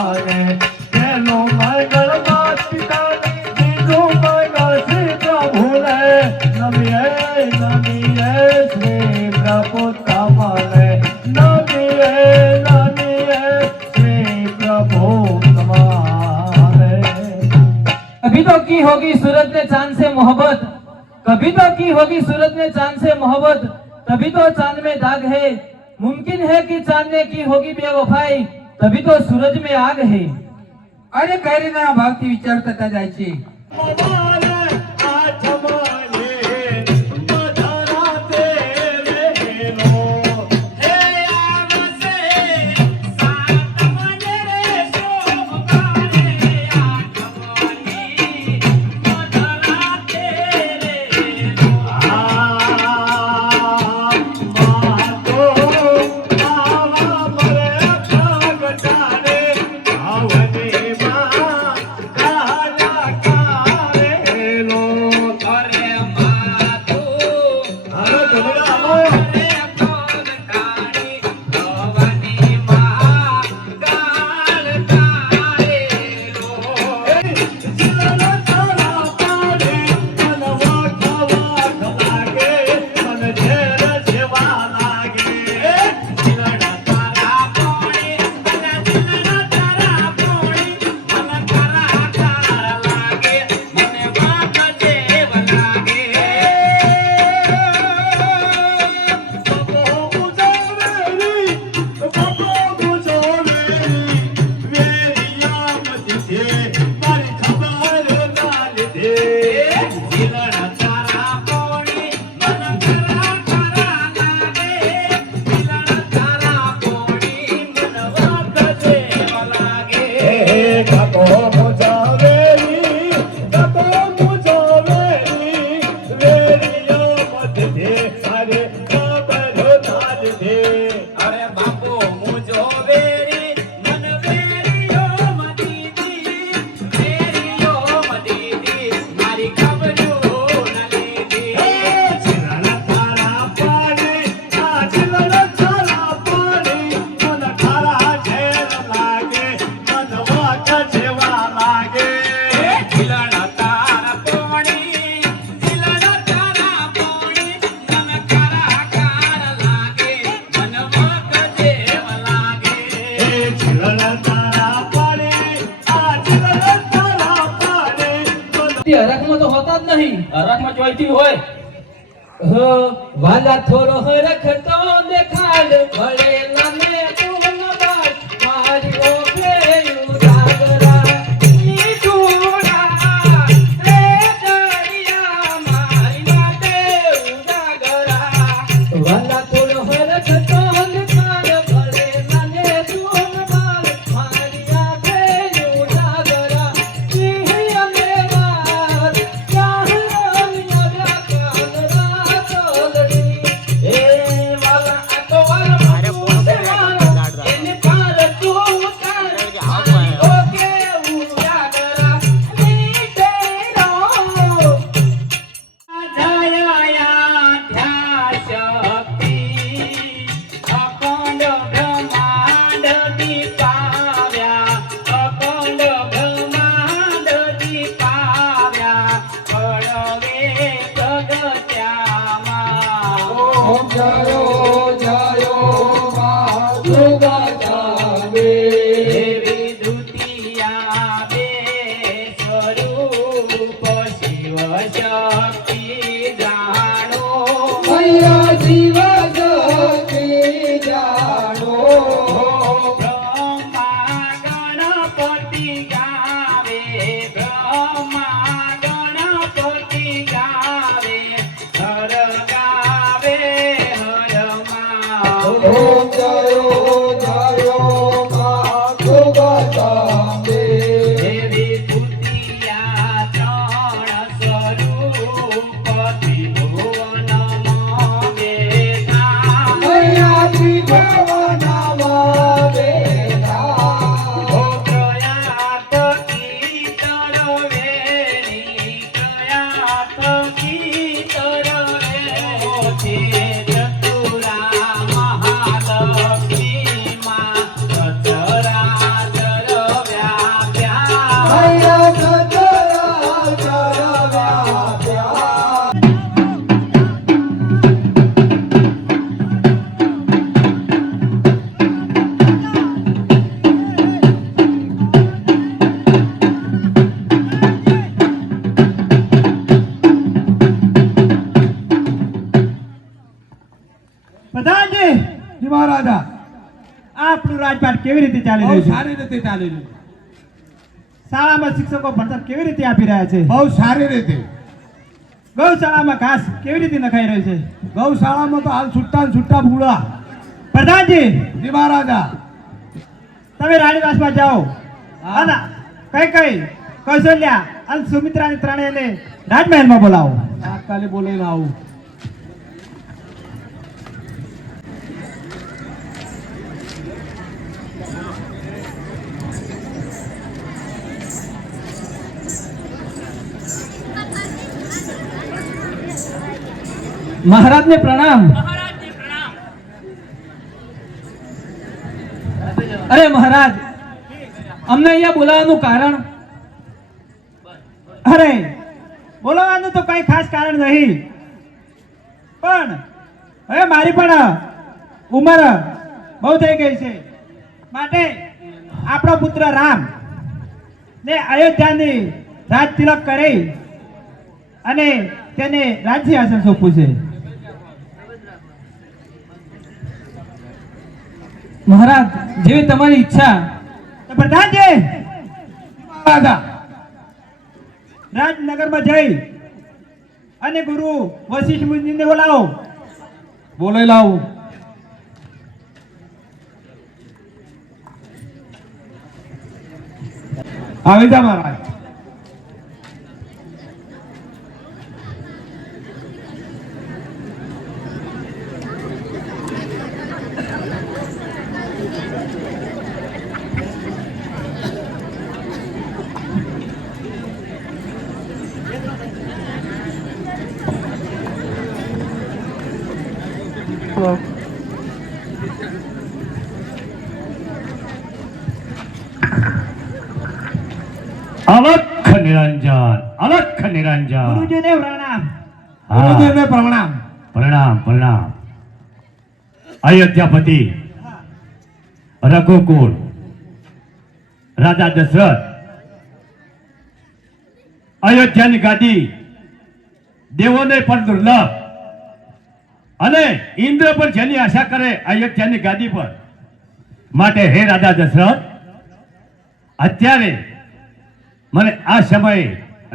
માને તેનું મંગળ માત પિતાને બીજું મંગળ શ્રી પ્રભુને નમીએ શ્રી પ્રભુ તમારે નમીએ શ્રી પ્રભુ તમારે। कभी तो की होगी सूरज ने चांद से मोहब्बत, कभी तो की होगी सूरज ने चांद से मोहब्बत, तभी तो चांद में दाग है। मुमकिन है कि चांद ने की होगी बेवफाई, तभी तो सूरज में आग है। अरे कहरे ना भावती विचार करता जाय छे। हरख में तो होता ज नहीं, हरख में जोईती होय। हो वाला थोड़ो हरख तो देखाल भले नामे पूर्ण बात मारी ओके उजागरा नी चूड़ा रे दरिया मारी माते उजागरा वाला थोड़ो हरख तो देखाल भले नामे पूर्ण बात मारी आते उजागरा કેવી રીતે ચાલી બહુ રહ્યું છે? સારી રીતે ચાલી રહ્યું છે. શાળામાં શિક્ષકો ભણતર કેવી રીતે આપી રહ્યા છે? બહુ સારી રીતે. ગૌશાળામાં ઘાસ કેવી રીતે નખાઈ રહ્યું છે? ગૌશાળામાં તો હાલ છૂટા ને છૂટા ભૂલા. પ્રધાનજી, જી મહારાજા. તમે રાણીવાસમાં જાઓ અને કઈ કૌશલ્યા અને સુમિત્રાની ત્રણેયને રાજમહેલમાં બોલાવો. કાલે બોલાવીને આવું. મહારાજને પ્રણામ. અરે મહારાજ, અમને અહીંયા બોલાવવાનું કારણ? અરે બોલાવવાનું તો કઈ ખાસ કારણ નહીં, પણ હવે મારી પણ ઉંમર બહુ થઈ ગઈ છે, માટે આપણો પુત્ર રામ ને અયોધ્યાની રાજ તિલક કરી અને તેને રાજસિંહાસન સોંપવું છે. મહારાજ, જેવી તમારી ઈચ્છા. તો પ્રધાનજી, મહારાજા. રાજનગરમાં જઈ અને ગુરુ વશિષ્ઠ મુનિને બોલાવો. બોલાવી લાવું. આવી જા મહારાજ. અલખ નિરંજન, અલખ નિરંજન. ગુરુજીને પ્રણામ. હા, ગુરુદેવને પ્રણામ. પ્રણામ પ્રણામ. અયોધ્યાપતિ રઘુકુળ રાજા દશરથ અયોધ્યાની ગાદી દેવોને પણ દુર્લભ અને ઇન્દ્ર પણ જેની આશા કરે અયોધ્યાની ગાદી પર. માટે હે રાજા દશરથ, અત્યારે મને આ સમયે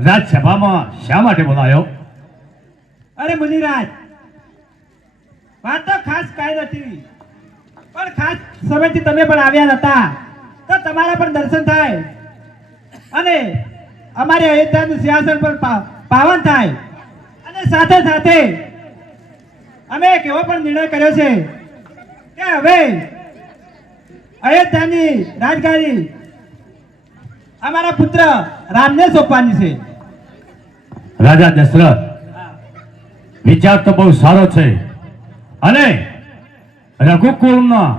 રાજસભામાં શા માટે બોલાયો? અરે મુનિરાજ, વાત તો ખાસ કાંઈ નથી, પણ ખાસ સમયથી તમે પણ આવ્યા નતા તો તમારા પણ દર્શન થાય અને અમારે અયોધ્યાનું સિંહાસન પર પાવન થાય. અને સાથે સાથે અમે એક એવો પણ નિર્ણય કર્યો છે કે હવે અયોધ્યાની રાજગાદી અમારા પુત્ર રામને સોંપવાની છે. રાજા દશરથ, વિચાર તો બહુ સારો છે અને રઘુકુળમાં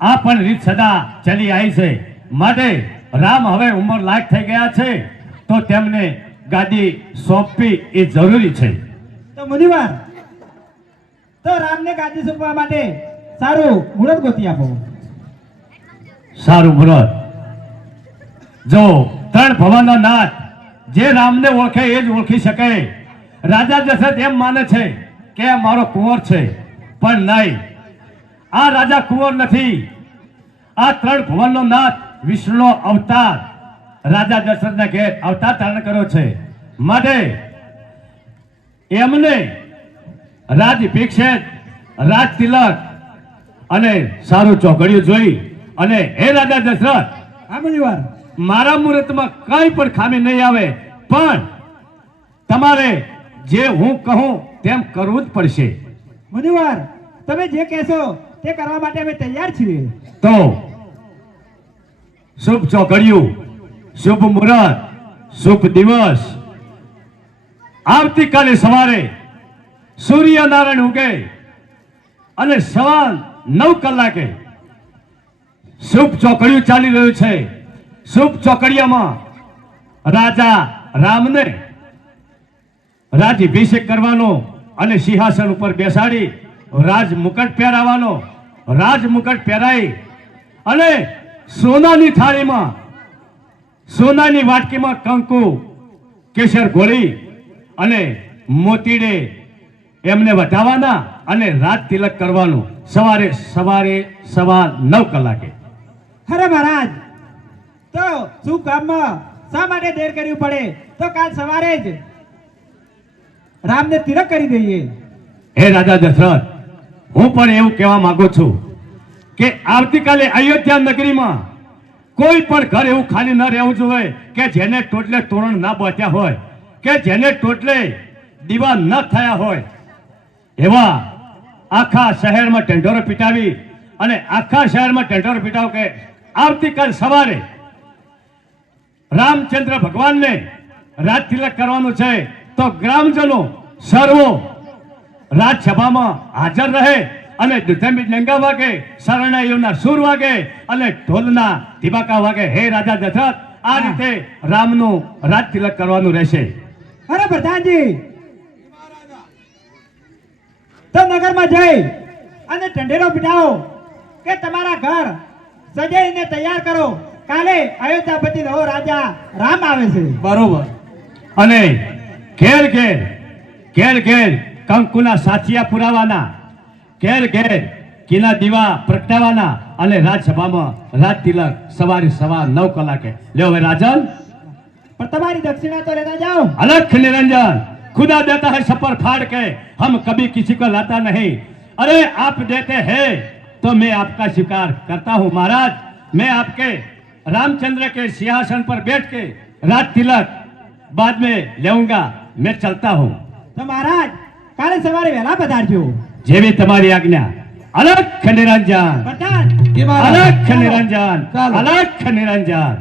આ પણ રીત સદા ચલી આવી છે. માટે રામ હવે ઉંમર લાયક થઈ ગયા છે તો તેમને ગાદી સોંપવી એ જરૂરી છે. તો મુનિવાર, તો રામને ગાદી સોંપવા માટે સારું મુહૂર્ત ગોતી આપો. સારું મુહૂર્ત. જો ત્રણ ભવનનો નાથ જે રામને ઓળખે એ જ ઓળખી શકે. રાજા દશરથ એમ માને છે કે આ મારો કુંવર છે, પણ નહીં, આ રાજા કુંવર નથી. આ ત્રણ ભવનનો નાથ વિષ્ણુનો અવતાર રાજા દશરથના ઘેર અવતાર ધારણ કર્યો છે. માટે એમને રાજભિષેક, રાજ તિલક અને સારું ચોઘડિયું જોઈ અને હે રાજા દશરથ, હા મુનિવાર. મારા મુહૂર્તમાં કઈ પણ ખામી નહીં આવે, પણ તમારે જે હું કહું તેમ કરવું જ પડશે. મુનિવાર, તમે જે કહેશો તે કરવા માટે અમે તૈયાર છીએ. તો શુભ ચોઘડિયું, શુભ મુહૂર્ત, શુભ દિવસ. આવતીકાલે સવારે સૂર્યનારાયણ ઉગે અને સવા 9 કલાકે શુભ ચોઘડિયું ચાલી રહ્યું છે. શુભ ચોઘડિયામાં રાજા રામને રાજભિષેક કરવાનો અને સિંહાસન ઉપર બેસાડી રાજ મુકટ પહેરાવવાનો. રાજ મુકટ પહેરાઈ અને સોનાની થાળીમાં, સોનાની વાટકીમાં કંકુ કેસર ઘોળી અને મોતીડે એમને વધાવવાના અને રાજ તિલક કરવાનું સવારે સવા 9 કલાકે. અરે મહારાજ તો શુભ કામમાં શા માટે દેર કરવી પડે? તો કાલ સવારે જ રામને તિલક કરી દઈએ. હે રાજા દશરથ, હું પણ એવું કહેવા માંગુ છું કે આવતીકાલે અયોધ્યા નગરીમાં કોઈ પણ ઘર એવું ખાલી ન રહેવું જોઈએ કે જેને ટોટલે તોરણ ના બાંધ્યા હોય, કે જેને ટોટલે દીવા ન થયા હોય. એવા આખા શહેરમાં ઢંઢોરો પીટાવી અને આખા શહેરમાં ઢંઢોરો પીટાવો કે આવતીકાલ સવારે રામચંદ્ર ભગવાનને રાજ તિલક કરવાનું છે, તો ગ્રામજનો સર્વો રાજસભામાં હાજર રહે અને દુધંબી ડંગા વાગે, શરણાઈઓના સૂર વાગે અને ઢોલના ધીબાકા વાગે. હે રાજા દશરથ, આ રીતે રામનું રાજ તિલક કરવાનું રહેશે. અરે પ્રધાનજી, તો નગરમાં જઈ અને ઢંઢેરો પીટાવો કે તમારા ઘર સજાઈને તૈયાર કરો. કાલે અયોધ્યાપતિ નવો રાજા રામ આવે છે. બરોબર. અને ઘેર ઘેર કંકુના સાચિયા પુરાવાના, ઘેર ઘેર ઘીના દીવા પ્રગટાવવાના અને રાજસભામાં રાજ તિલક સવારે 9:15 કલાકે. લ્યો હવે રાજન, પણ તમારી દક્ષિણા તો લેતા જાઓ. अलख निरंजन, खुदा देता है सफर फाड़ के, हम कभी किसी को लाता नहीं. अरे आप देते हैं तो मैं आपका स्वीकार करता हूँ महाराज. मैं आपके रामचंद्र के सिंहासन पर बैठ के राज तिलक बाद में लेऊंगा. मैं चलता हूँ. તો મહારાજ કાલે સવારે વહેલા પધારજો. જેવી તમારી આજ્ઞા. अलख निरंजन, પ્રધાન કે મહારાજ अलख निरंजन, ચાલો. अलख निरंजन.